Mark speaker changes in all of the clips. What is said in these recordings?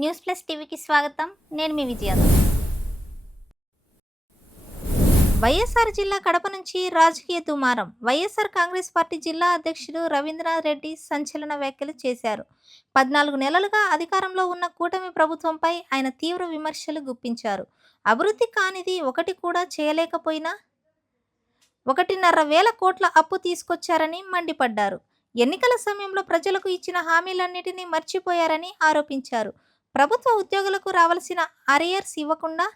Speaker 1: news plus టీవీకి స్వాగతం నేను మీ విజయ వైఎస్ఆర్ జిల్లా కడప నుంచి రాజకీయ దుమారం వైఎస్ఆర్ కాంగ్రెస్ పార్టీ జిల్లా అధ్యక్షుడు రవీంద్రనాథ్ రెడ్డి సంచలన వ్యాఖ్యలు చేశారు పద్నాలుగు నెలలుగా అధికారంలో ఉన్న కూటమి ప్రభుత్వంపై ఆయన తీవ్ర విమర్శలు గుప్పించారు అభివృద్ధి కానిది ఒకటి కూడా చేయలేకపోయినా ఒకటిన్నర వేల కోట్ల అప్పు తీసుకొచ్చారని మండిపడ్డారు ఎన్నికల సమయంలో ప్రజలకు ఇచ్చిన హామీలన్నిటినీ మర్చిపోయారని ఆరోపించారు ప్రభుత్వ ఉద్యోగులకు రావాల్సిన అరియర్స్ ఇవ్వకుండా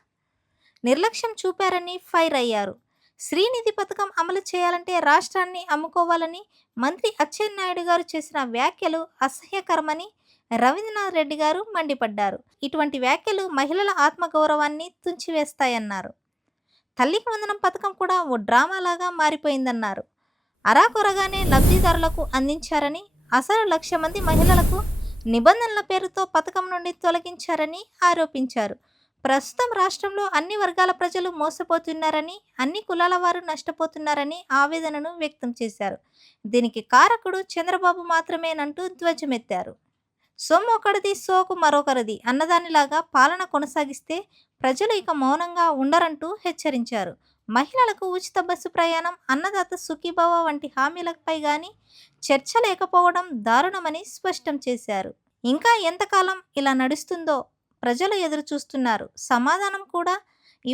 Speaker 1: నిర్లక్ష్యం చూపారని ఫైర్ అయ్యారు శ్రీనిధి పథకం అమలు చేయాలంటే రాష్ట్రాన్ని అమ్ముకోవాలని మంత్రి అచ్చెన్నాయుడు గారు చేసిన వ్యాఖ్యలు అసహ్యకరమని రవీంద్రనాథ్ రెడ్డి గారు మండిపడ్డారు ఇటువంటి వ్యాఖ్యలు మహిళల ఆత్మగౌరవాన్ని తుంచివేస్తాయన్నారు తల్లికి వందనం పథకం కూడా ఓ డ్రామాలాగా మారిపోయిందన్నారు అరాకొరగానే లబ్ధిదారులకు అందించారని అసలు లక్ష మంది మహిళలకు నిబంధనల పేరుతో పథకం నుండి తొలగించారని ఆరోపించారు ప్రస్తుతం రాష్ట్రంలో అన్ని వర్గాల ప్రజలు మోసపోతున్నారని అన్ని కులాల వారు నష్టపోతున్నారని ఆవేదనను వ్యక్తం చేశారు దీనికి కారకుడు చంద్రబాబు మాత్రమేనంటూ ధ్వజమెత్తారు సొమ్ము ఒకరిది సోకు మరొకరిది అన్నదానిలాగా పాలన కొనసాగిస్తే ప్రజలు ఇక మౌనంగా ఉండరంటూ హెచ్చరించారు మహిళలకు ఉచిత బస్సు ప్రయాణం అన్నదాత సుఖీభవ వంటి హామీలపై కానీ చర్చ లేకపోవడం దారుణమని స్పష్టం చేశారు ఇంకా ఎంతకాలం ఇలా నడుస్తుందో ప్రజలు ఎదురు చూస్తున్నారు సమాధానం కూడా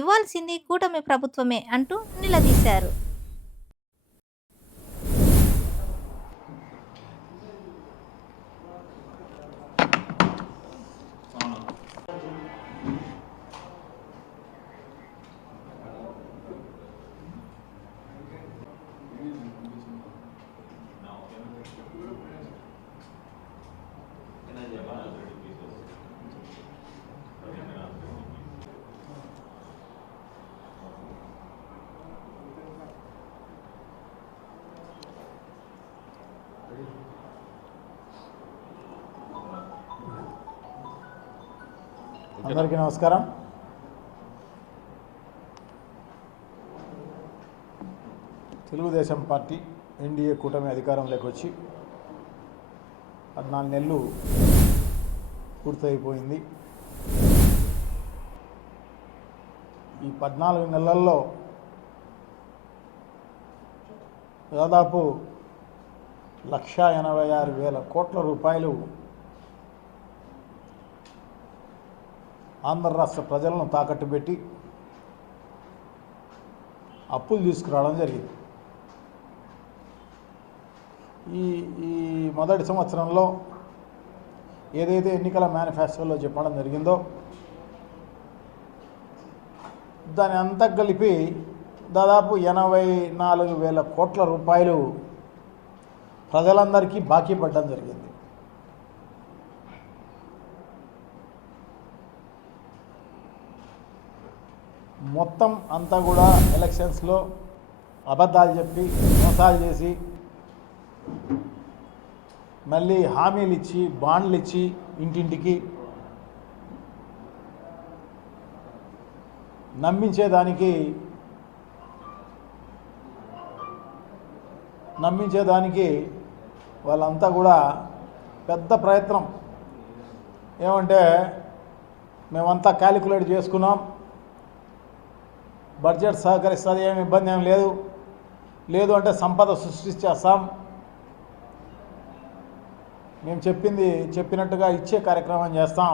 Speaker 1: ఇవ్వాల్సింది కూటమి ప్రభుత్వమే అంటూ నిలదీశారు
Speaker 2: అందరికీ నమస్కారం తెలుగుదేశం పార్టీ ఎన్డీఏ కూటమి అధికారంలోకి వచ్చి పద్నాలుగు నెలలు పూర్తయిపోయింది ఈ పద్నాలుగు నెలల్లో దాదాపు లక్ష ఎనభై ఆరు వేల కోట్ల రూపాయలు ఆంధ్ర రాష్ట్ర ప్రజలను తాకట్టు పెట్టి అప్పులు తీసుకురావడం జరిగింది ఈ ఈ మొదటి సంవత్సరంలో ఏదైతే ఎన్నికల మేనిఫెస్టోలో చెప్పడం జరిగిందో దాని అంతా కలిపి దాదాపు ఎనభై నాలుగు వేల కోట్ల రూపాయలు ప్రజలందరికీ బాకీ పడడం జరిగింది మొత్తం అంతా కూడా ఎలక్షన్స్లో అబద్ధాలు చెప్పి మోసాలు చేసి మళ్ళీ హామీలు ఇచ్చి బాండ్లు ఇచ్చి ఇంటింటికి నమ్మించేదానికి నమ్మించేదానికి వాళ్ళంతా కూడా పెద్ద ప్రయత్నం ఏమంటే మేమంతా క్యాలిక్యులేట్ చేసుకున్నాం బడ్జెట్ సహకరిస్తుంది ఏమి ఇబ్బంది ఏం లేదు లేదు అంటే సంపద సృష్టించేస్తాం మేము చెప్పింది చెప్పినట్టుగా ఇచ్చే కార్యక్రమం చేస్తాం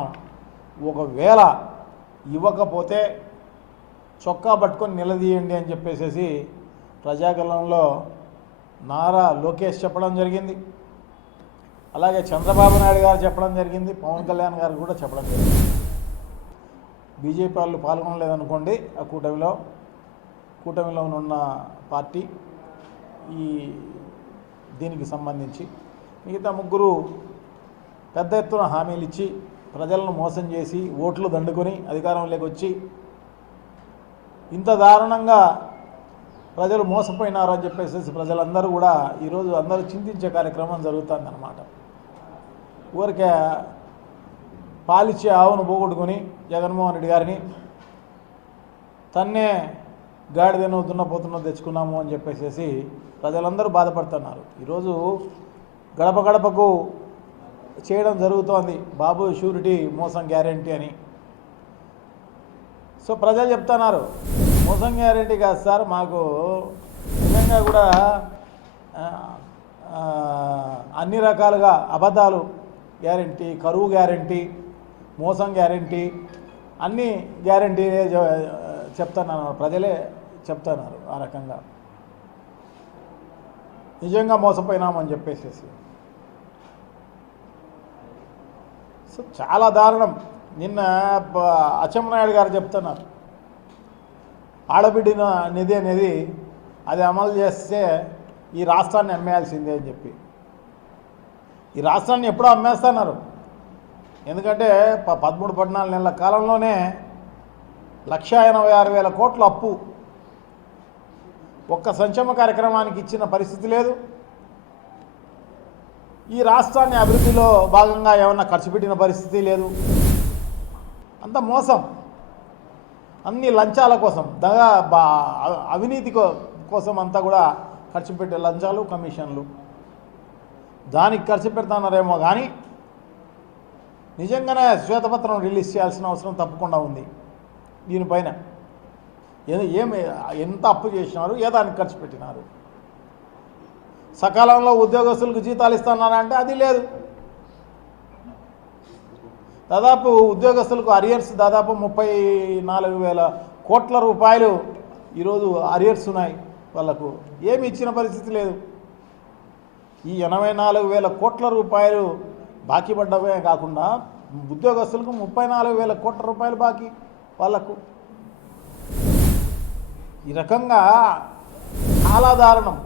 Speaker 2: ఒకవేళ ఇవ్వకపోతే చొక్కా పట్టుకొని నిలదీయండి అని చెప్పేసి ప్రజాగలంలో నారా లోకేష్ చెప్పడం జరిగింది అలాగే చంద్రబాబు నాయుడు గారు చెప్పడం జరిగింది పవన్ కళ్యాణ్ గారు కూడా చెప్పడం జరిగింది బీజేపీ వాళ్ళు పాల్గొనలేదనుకోండి ఆ కూటమిలో కూటమిలో ఉన్న పార్టీ ఈ దీనికి సంబంధించి మిగతా ముగ్గురు పెద్ద ఎత్తున హామీలు ఇచ్చి ప్రజలను మోసం చేసి ఓట్లు దండుకొని అధికారంలోకి వచ్చి ఇంత దారుణంగా ప్రజలు మోసపోయినారు అని చెప్పేసి ప్రజలందరూ కూడా ఈరోజు అందరూ చింతించే కార్యక్రమం జరుగుతుందన్నమాట ఊరికే పాలిచ్చే ఆవును పోగొట్టుకొని జగన్మోహన్ రెడ్డి గారిని తన్నే గాడిదను దున్నపోతున్నో తెచ్చుకున్నాము అని చెప్పేసి ప్రజలందరూ బాధపడుతున్నారు ఈరోజు గడప గడపకు చేయడం జరుగుతోంది బాబు షూరిటీ మోసం గ్యారంటీ అని సో ప్రజలు చెప్తున్నారు మోసం గ్యారంటీ కాదు సార్ మాకు నిజంగా కూడా అన్ని రకాలుగా అబద్ధాలు గ్యారంటీ కరువు గ్యారంటీ మోసం గ్యారంటీ అన్నీ గ్యారంటీ చెప్తాను ప్రజలే చెప్తున్నారు ఆ రకంగా నిజంగా మోసపోయినామని చెప్పేసేసి సో చాలా దారుణం నిన్న అచ్చమ్మనాయుడు గారు చెప్తున్నారు ఆడబిడ్డిన నిధి అనేది అది అమలు చేస్తే ఈ రాష్ట్రాన్ని అమ్మేయాల్సిందే అని చెప్పి ఈ రాష్ట్రాన్ని ఎప్పుడో అమ్మేస్తున్నారు ఎందుకంటే పదమూడు పద్నాలుగు నెలల కాలంలోనే లక్ష ఎనభై ఆరు వేల కోట్ల అప్పు ఒక్క సంక్షేమ కార్యక్రమానికి ఇచ్చిన పరిస్థితి లేదు ఈ రాష్ట్రాన్ని అభివృద్ధిలో భాగంగా ఏమన్నా ఖర్చు పెట్టిన పరిస్థితి లేదు అంత మోసం అన్ని లంచాల కోసం దగా అవినీతి కోసం అంతా కూడా ఖర్చు పెట్టే లంచాలు కమిషన్లు దానికి ఖర్చు పెడతానరేమో కానీ నిజంగానే శ్వేతపత్రం రిలీజ్ చేయాల్సిన అవసరం తప్పకుండా ఉంది దీనిపైన ఏమి ఎంత అప్పు చేసినారు ఏ దానికి ఖర్చు పెట్టినారు సకాలంలో ఉద్యోగస్తులకు జీతాలు ఇస్తున్నారంటే అంటే అది లేదు దాదాపు ఉద్యోగస్తులకు అరియర్స్ దాదాపు ముప్పై నాలుగు వేల కోట్ల రూపాయలు ఈరోజు అరియర్స్ ఉన్నాయి వాళ్ళకు ఏమి ఇచ్చిన పరిస్థితి లేదు ఈ ఎనభై నాలుగు వేల కోట్ల రూపాయలు బాకీ పడ్డవే కాకుండా ఉద్యోగస్తులకు ముప్పై నాలుగు వేల కోట్ల రూపాయలు బాకీ వాళ్ళకు ఈ రకంగా చాలా దారుణం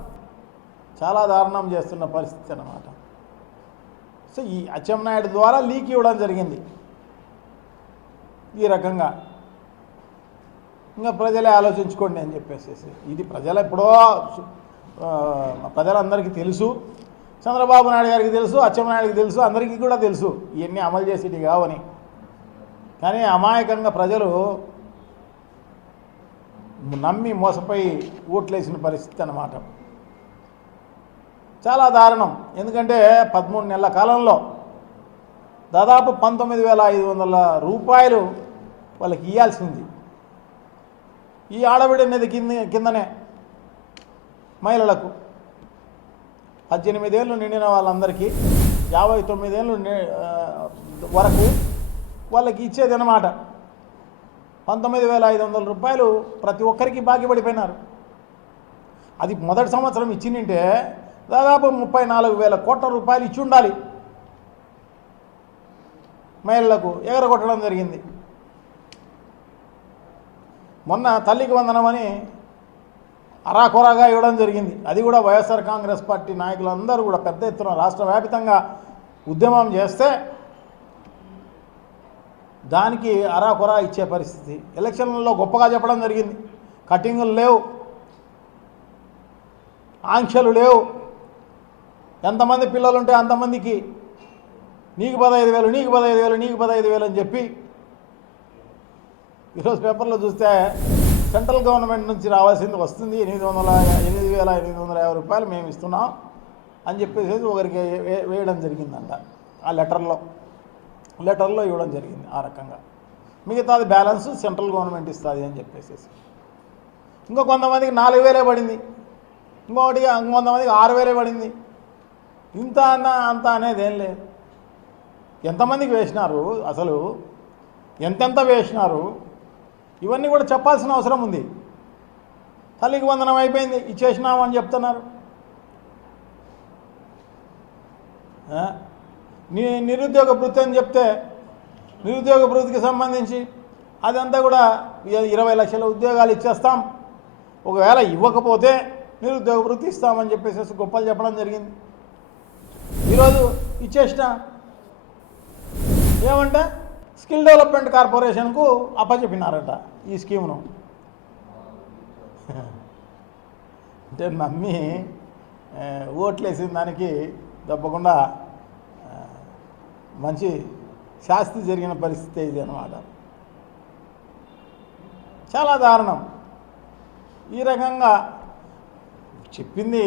Speaker 2: చాలా దారుణం చేస్తున్న పరిస్థితి అన్నమాట సో ఈ అచ్చెన్నాయుడు ద్వారా లీక్ ఇవ్వడం జరిగింది ఈ రకంగా ఇంకా ప్రజలే ఆలోచించుకోండి అని చెప్పేసి ఇది ప్రజలు ఎప్పుడో ప్రజలందరికీ తెలుసు చంద్రబాబు నాయుడు గారికి తెలుసు అచ్చెన్నాయుడికి తెలుసు అందరికీ కూడా తెలుసు ఇవన్నీ అమలు చేసేటివి కావని కానీ అమాయకంగా ప్రజలు నమ్మి మోసపోయి ఓట్లేసిన పరిస్థితి అన్నమాట చాలా దారుణం ఎందుకంటే పదమూడు నెలల కాలంలో దాదాపు పంతొమ్మిది వేల ఐదు వందల రూపాయలు వాళ్ళకి ఇవ్వాల్సింది ఈ ఆడబిడ్డ అనేది కింద కిందనే మహిళలకు పద్దెనిమిదేళ్ళు నిండిన వాళ్ళందరికీ యాభై తొమ్మిదేళ్ళు వరకు వాళ్ళకి ఇచ్చేది అన్నమాట పంతొమ్మిది వేల ఐదు వందల రూపాయలు ప్రతి ఒక్కరికి బాకీ పడిపోయినారు అది మొదటి సంవత్సరం ఇచ్చిందంటే దాదాపు ముప్పై నాలుగు వేల కోట్ల రూపాయలు ఇచ్చి ఉండాలి మహిళలకు ఎగరగొట్టడం జరిగింది మొన్న తల్లికి వందనమని అరాకొరాగా ఇవ్వడం జరిగింది అది కూడా వైఎస్ఆర్ కాంగ్రెస్ పార్టీ నాయకులందరూ కూడా పెద్ద ఎత్తున రాష్ట్ర వ్యాపితంగా ఉద్యమం చేస్తే దానికి అరాకొరా ఇచ్చే పరిస్థితి ఎలక్షన్లలో గొప్పగా చెప్పడం జరిగింది కటింగులు లేవు ఆంక్షలు లేవు ఎంతమంది పిల్లలు ఉంటే అంతమందికి నీకు పదహైదు వేలు నీకు పదహైదు వేలు నీకు పదహైదు వేలు అని చెప్పి ఈరోజు పేపర్లో చూస్తే సెంట్రల్ గవర్నమెంట్ నుంచి రావాల్సింది వస్తుంది ఎనిమిది వందల ఎనిమిది వేల ఎనిమిది వందల యాభై రూపాయలు మేము ఇస్తున్నాం అని చెప్పేసి ఒకరికి వేయడం జరిగిందంట ఆ లెటర్లో లెటర్లో ఇవ్వడం జరిగింది ఆ రకంగా మిగతాది బ్యాలెన్స్ సెంట్రల్ గవర్నమెంట్ ఇస్తుంది అని చెప్పేసి ఇంకా కొంతమందికి నాలుగు వేలే పడింది ఇంకొకటి కొంతమందికి ఆరు వేలే పడింది ఇంత అన్న అంత అనేది ఏం లేదు ఎంతమందికి వేసినారు అసలు ఎంతెంత వేసినారు ఇవన్నీ కూడా చెప్పాల్సిన అవసరం ఉంది తల్లికి వందనం అయిపోయింది ఇచ్చేసినామని చెప్తున్నారు నీ నిరుద్యోగ భృతి అని చెప్తే నిరుద్యోగ భృతికి సంబంధించి అదంతా కూడా ఇరవై లక్షల ఉద్యోగాలు ఇచ్చేస్తాం ఒకవేళ ఇవ్వకపోతే నిరుద్యోగ భృతి ఇస్తామని చెప్పేసి గొప్పలు చెప్పడం జరిగింది ఈరోజు ఇచ్చేసిన ఏమంటే స్కిల్ డెవలప్మెంట్ కార్పొరేషన్కు అప్పచెప్పినారట ఈ స్కీమ్ను అంటే నమ్మి ఓట్లేసిన దానికి తప్పకుండా మంచి శాస్తి జరిగిన పరిస్థితి ఇది అనమాట చాలా దారుణం ఈ రకంగా చెప్పింది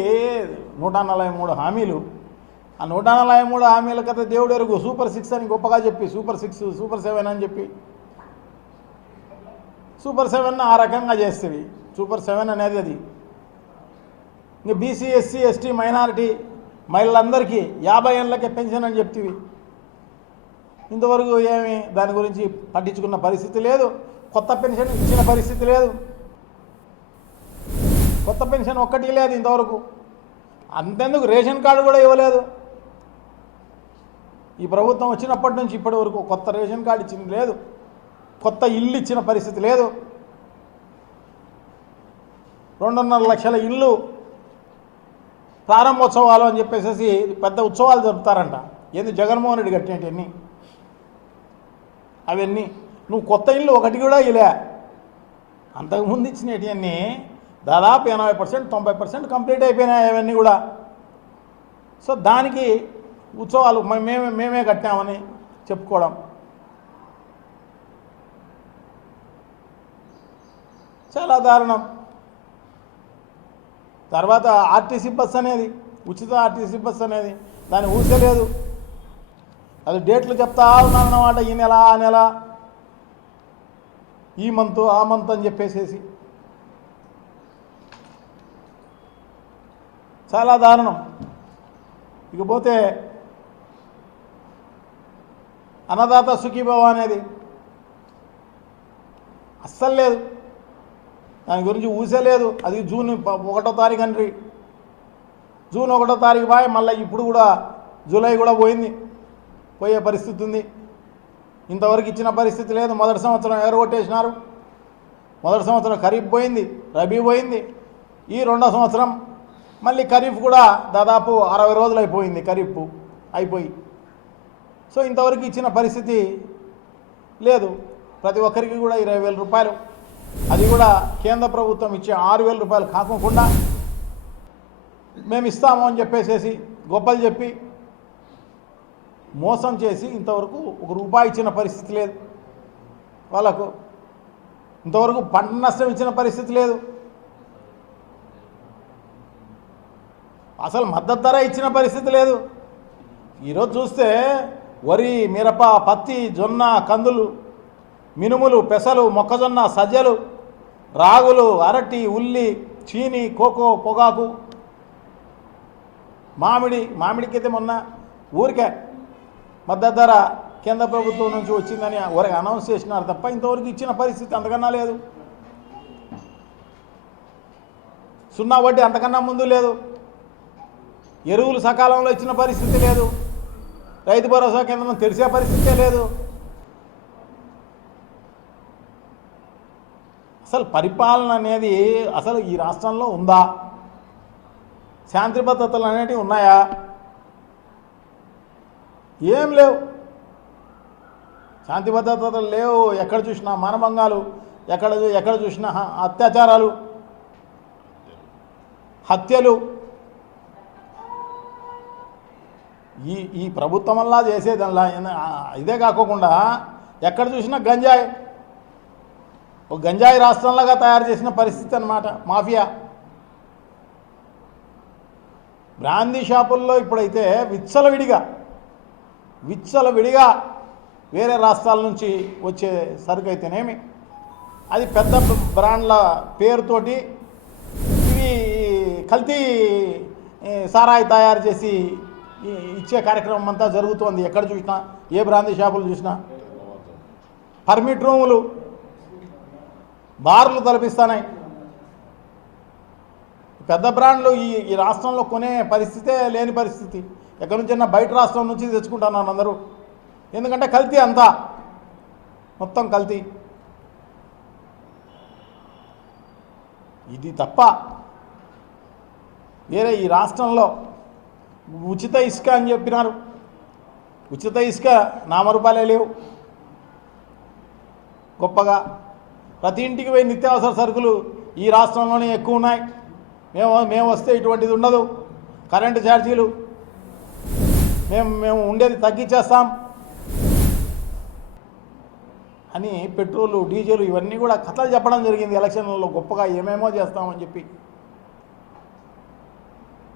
Speaker 2: నూట నలభై మూడు హామీలు ఆ నూట నలభై మూడు హామీల కథ దేవుడు ఎరుగు సూపర్ సిక్స్ అని గొప్పగా చెప్పి సూపర్ సిక్స్ సూపర్ సెవెన్ అని చెప్పి సూపర్ సెవెన్ ఆ రకంగా చేస్తుంది సూపర్ సెవెన్ అనేది అది ఇంకా బీసీ ఎస్సీ ఎస్టీ మైనారిటీ మహిళలందరికీ యాభై ఏళ్ళకే పెన్షన్ అని చెప్తేవి ఇంతవరకు ఏమి దాని గురించి పట్టించుకున్న పరిస్థితి లేదు కొత్త పెన్షన్ ఇచ్చిన పరిస్థితి లేదు కొత్త పెన్షన్ ఒక్కటి లేదు ఇంతవరకు అంతెందుకు రేషన్ కార్డు కూడా ఇవ్వలేదు ఈ ప్రభుత్వం వచ్చినప్పటి నుంచి ఇప్పటి వరకు కొత్త రేషన్ కార్డు ఇచ్చింది లేదు కొత్త ఇల్లు ఇచ్చిన పరిస్థితి లేదు రెండున్నర లక్షల ఇల్లు ప్రారంభోత్సవాలు అని చెప్పేసి పెద్ద ఉత్సవాలు జరుపుతారంట ఏంది జగన్మోహన్ రెడ్డి కట్టినట్టన్నీ అవన్నీ నువ్వు కొత్త ఇల్లు ఒకటి కూడా ఇలా అంతకుముందు ఇచ్చినవన్నీ దాదాపు ఎనభై పర్సెంట్ తొంభై పర్సెంట్ కంప్లీట్ అయిపోయినాయి అవన్నీ కూడా సో దానికి ఉత్సవాలు మేమే మేమే కట్టామని చెప్పుకోవడం చాలా దారుణం తర్వాత ఆర్టీసీ బస్ అనేది ఉచిత ఆర్టీసీ బస్ అనేది దాన్ని ఊసలేదు అది డేట్లు చెప్తా ఉన్నాను అన్నమాట ఈ నెల ఆ నెల ఈ మంత్ ఆ మంత్ అని చెప్పేసేసి చాలా దారుణం ఇకపోతే అన్నదాత సుఖీభవ అనేది అస్సలు లేదు దాని గురించి లేదు అది జూన్ ఒకటో తారీఖు అండ్రి జూన్ ఒకటో తారీఖు బాయ్ మళ్ళీ ఇప్పుడు కూడా జూలై కూడా పోయింది పోయే పరిస్థితి ఉంది ఇంతవరకు ఇచ్చిన పరిస్థితి లేదు మొదటి సంవత్సరం కొట్టేసినారు మొదటి సంవత్సరం ఖరీఫ్ పోయింది రబీ పోయింది ఈ రెండో సంవత్సరం మళ్ళీ ఖరీఫ్ కూడా దాదాపు అరవై రోజులు అయిపోయింది ఖరీఫ్ అయిపోయి సో ఇంతవరకు ఇచ్చిన పరిస్థితి లేదు ప్రతి ఒక్కరికి కూడా ఇరవై వేల రూపాయలు అది కూడా కేంద్ర ప్రభుత్వం ఇచ్చే ఆరు వేల రూపాయలు కాకుండా మేము ఇస్తాము అని చెప్పేసేసి గొప్పలు చెప్పి మోసం చేసి ఇంతవరకు ఒక రూపాయి ఇచ్చిన పరిస్థితి లేదు వాళ్ళకు ఇంతవరకు పంట నష్టం ఇచ్చిన పరిస్థితి లేదు అసలు మద్దతు ధర ఇచ్చిన పరిస్థితి లేదు ఈరోజు చూస్తే వరి మిరప పత్తి జొన్న కందులు మినుములు పెసలు మొక్కజొన్న సజ్జలు రాగులు అరటి ఉల్లి చీని కోకో పొగాకు మామిడి మామిడికైతే మొన్న ఊరికే మద్దతు ధర కేంద్ర ప్రభుత్వం నుంచి వచ్చిందని వరకు అనౌన్స్ చేసినారు తప్ప ఇంతవరకు ఇచ్చిన పరిస్థితి అంతకన్నా లేదు సున్నా వడ్డీ అంతకన్నా ముందు లేదు ఎరువులు సకాలంలో ఇచ్చిన పరిస్థితి లేదు రైతు భరోసా కేంద్రం తెలిసే పరిస్థితే లేదు అసలు పరిపాలన అనేది అసలు ఈ రాష్ట్రంలో ఉందా శాంతి భద్రతలు అనేటివి ఉన్నాయా ఏం లేవు శాంతి భద్రతలు లేవు ఎక్కడ చూసినా మానభంగాలు ఎక్కడ ఎక్కడ చూసినా అత్యాచారాలు హత్యలు ఈ ఈ ప్రభుత్వం వల్ల చేసేదల్లా ఇదే కాకోకుండా ఎక్కడ చూసినా గంజాయి ఒక గంజాయి రాష్ట్రంలాగా తయారు చేసిన పరిస్థితి అనమాట మాఫియా బ్రాందీ షాపుల్లో ఇప్పుడైతే విచ్చలవిడిగా విచ్చల విడిగా వేరే రాష్ట్రాల నుంచి వచ్చే సరుకు అయితేనేమి అది పెద్ద బ్రాండ్ల పేరుతోటి ఇవి కల్తీ సారాయి తయారు చేసి ఇచ్చే కార్యక్రమం అంతా జరుగుతోంది ఎక్కడ చూసినా ఏ బ్రాంతి షాపులు చూసినా పర్మిట్ రూములు బార్లు తలపిస్తున్నాయి పెద్ద బ్రాండ్లు ఈ ఈ రాష్ట్రంలో కొనే పరిస్థితే లేని పరిస్థితి ఎక్కడి నుంచైనా బయట రాష్ట్రం నుంచి తెచ్చుకుంటున్నాను అందరూ ఎందుకంటే కల్తీ అంతా మొత్తం కల్తీ ఇది తప్ప వేరే ఈ రాష్ట్రంలో ఉచిత ఇసుక అని చెప్పినారు ఉచిత ఇసుక నామరూపాలే లేవు గొప్పగా ప్రతి ఇంటికి పోయి నిత్యావసర సరుకులు ఈ రాష్ట్రంలోనే ఎక్కువ ఉన్నాయి మేము మేము వస్తే ఇటువంటిది ఉండదు కరెంటు ఛార్జీలు మేము మేము ఉండేది తగ్గించేస్తాం అని పెట్రోలు డీజిల్ ఇవన్నీ కూడా కథలు చెప్పడం జరిగింది ఎలక్షన్లలో గొప్పగా ఏమేమో చేస్తామని చెప్పి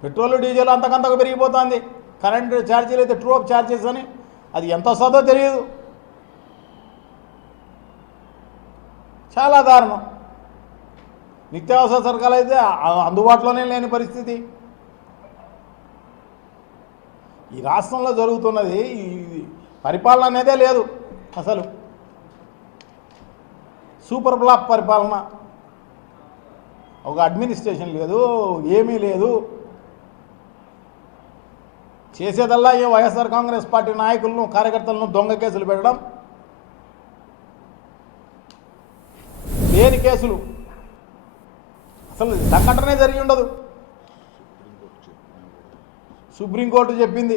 Speaker 2: పెట్రోల్ డీజిల్ అంతకంతకు పెరిగిపోతుంది కరెంటు ఛార్జీలు అయితే ట్రూ అప్ ఛార్జెస్ అని అది ఎంత వస్తుందో తెలియదు చాలా దారుణం నిత్యావసర సరుకులు అయితే అందుబాటులోనే లేని పరిస్థితి ఈ రాష్ట్రంలో జరుగుతున్నది పరిపాలన అనేదే లేదు అసలు సూపర్ బ్లాక్ పరిపాలన ఒక అడ్మినిస్ట్రేషన్ లేదు ఏమీ లేదు చేసేదల్లా ఏ వైఎస్ఆర్ కాంగ్రెస్ పార్టీ నాయకులను కార్యకర్తలను దొంగ కేసులు పెట్టడం లేని కేసులు అసలు సంఘటనే జరిగి ఉండదు సుప్రీంకోర్టు చెప్పింది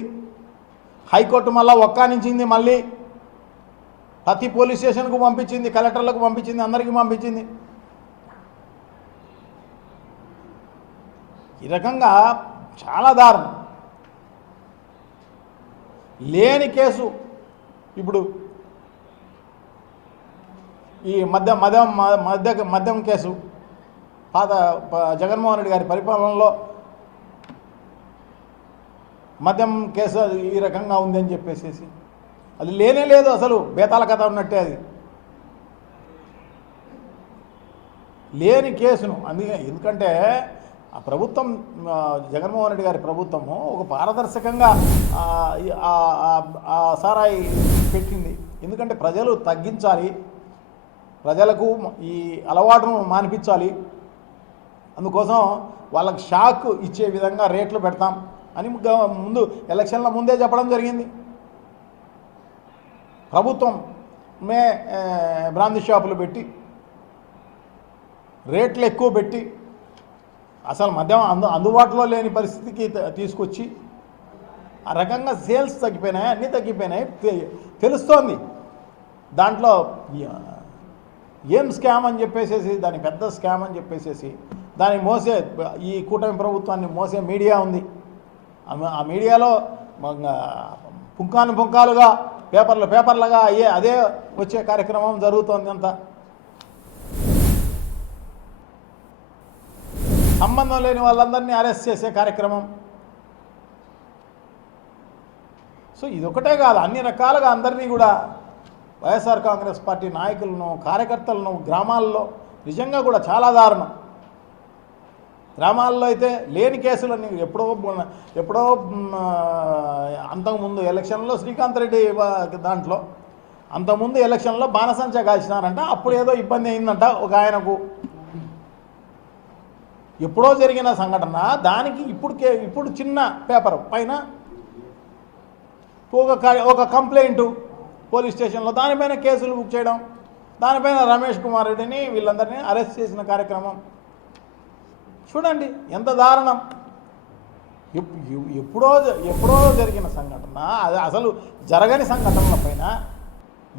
Speaker 2: హైకోర్టు మళ్ళీ ఒక్కానించింది మళ్ళీ ప్రతి పోలీస్ స్టేషన్కు పంపించింది కలెక్టర్లకు పంపించింది అందరికీ పంపించింది ఈ రకంగా చాలా దారుణం లేని కేసు ఇప్పుడు ఈ మద్యం మద్యం మద్య మద్యం కేసు పాత జగన్మోహన్ రెడ్డి గారి పరిపాలనలో మద్యం కేసు ఈ రకంగా ఉంది అని చెప్పేసేసి అది లేనే లేదు అసలు బేతాల కథ ఉన్నట్టే అది లేని కేసును అందుకే ఎందుకంటే ఆ ప్రభుత్వం జగన్మోహన్ రెడ్డి గారి ప్రభుత్వము ఒక పారదర్శకంగా సారాయి పెట్టింది ఎందుకంటే ప్రజలు తగ్గించాలి ప్రజలకు ఈ అలవాటును మానిపించాలి అందుకోసం వాళ్ళకి షాక్ ఇచ్చే విధంగా రేట్లు పెడతాం అని ముందు ఎలక్షన్ల ముందే చెప్పడం జరిగింది ప్రభుత్వం మే బ్రాంది షాపులు పెట్టి రేట్లు ఎక్కువ పెట్టి అసలు మద్యం అందు అందుబాటులో లేని పరిస్థితికి తీసుకొచ్చి ఆ రకంగా సేల్స్ తగ్గిపోయినాయి అన్నీ తగ్గిపోయినాయి తెలుస్తోంది దాంట్లో ఏం స్కామ్ అని చెప్పేసేసి దాని పెద్ద స్కామ్ అని చెప్పేసేసి దాన్ని మోసే ఈ కూటమి ప్రభుత్వాన్ని మోసే మీడియా ఉంది ఆ మీడియాలో పుంకాను పుంకాలుగా పేపర్లు పేపర్లుగా అయ్యే అదే వచ్చే కార్యక్రమం జరుగుతోంది అంత సంబంధం లేని వాళ్ళందరినీ అరెస్ట్ చేసే కార్యక్రమం సో ఇదొకటే కాదు అన్ని రకాలుగా అందరినీ కూడా వైఎస్ఆర్ కాంగ్రెస్ పార్టీ నాయకులను కార్యకర్తలను గ్రామాల్లో నిజంగా కూడా చాలా దారుణం గ్రామాల్లో అయితే లేని కేసులు నీకు ఎప్పుడో ఎప్పుడో అంతకుముందు ఎలక్షన్లో శ్రీకాంత్ రెడ్డి దాంట్లో అంతకుముందు ఎలక్షన్లో బాణసంచ కాల్చినారంట అప్పుడు ఏదో ఇబ్బంది అయిందంట ఒక ఆయనకు ఎప్పుడో జరిగిన సంఘటన దానికి ఇప్పుడు ఇప్పుడు చిన్న పేపర్ పైన ఒక ఒక కంప్లైంట్ పోలీస్ స్టేషన్లో దానిపైన కేసులు బుక్ చేయడం దానిపైన రమేష్ కుమార్ రెడ్డిని వీళ్ళందరినీ అరెస్ట్ చేసిన కార్యక్రమం చూడండి ఎంత దారుణం ఎప్పుడో ఎప్పుడో జరిగిన సంఘటన అది అసలు జరగని సంఘటనల పైన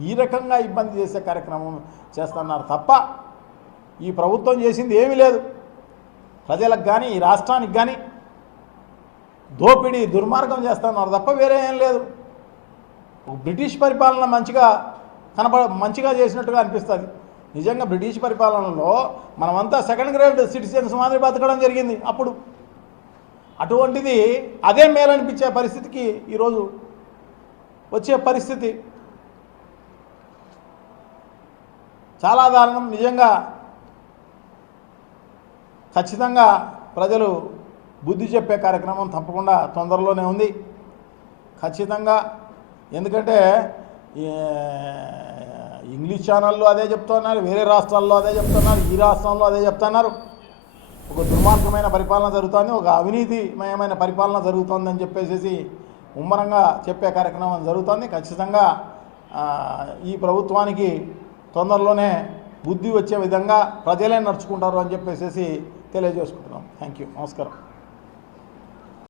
Speaker 2: ఈ రకంగా ఇబ్బంది చేసే కార్యక్రమం చేస్తున్నారు తప్ప ఈ ప్రభుత్వం చేసింది ఏమీ లేదు ప్రజలకు కానీ ఈ రాష్ట్రానికి కానీ దోపిడీ దుర్మార్గం చేస్తున్నారు తప్ప వేరే ఏం లేదు బ్రిటిష్ పరిపాలన మంచిగా కనపడ మంచిగా చేసినట్టుగా అనిపిస్తుంది నిజంగా బ్రిటిష్ పరిపాలనలో మనమంతా సెకండ్ గ్రేడ్ సిటిజన్స్ మాదిరి బతకడం జరిగింది అప్పుడు అటువంటిది అదే మేలనిపించే పరిస్థితికి ఈరోజు వచ్చే పరిస్థితి చాలా దారుణం నిజంగా ఖచ్చితంగా ప్రజలు బుద్ధి చెప్పే కార్యక్రమం తప్పకుండా తొందరలోనే ఉంది ఖచ్చితంగా ఎందుకంటే ఇంగ్లీష్ ఛానల్లో అదే చెప్తున్నారు వేరే రాష్ట్రాల్లో అదే చెప్తున్నారు ఈ రాష్ట్రంలో అదే చెప్తున్నారు ఒక దుర్మార్గమైన పరిపాలన జరుగుతుంది ఒక అవినీతిమయమైన పరిపాలన జరుగుతుందని చెప్పేసి ముమ్మరంగా చెప్పే కార్యక్రమం జరుగుతుంది ఖచ్చితంగా ఈ ప్రభుత్వానికి తొందరలోనే బుద్ధి వచ్చే విధంగా ప్రజలే నడుచుకుంటారు అని చెప్పేసి తెలియజేసుకుంటున్నాం థ్యాంక్ యూ నమస్కారం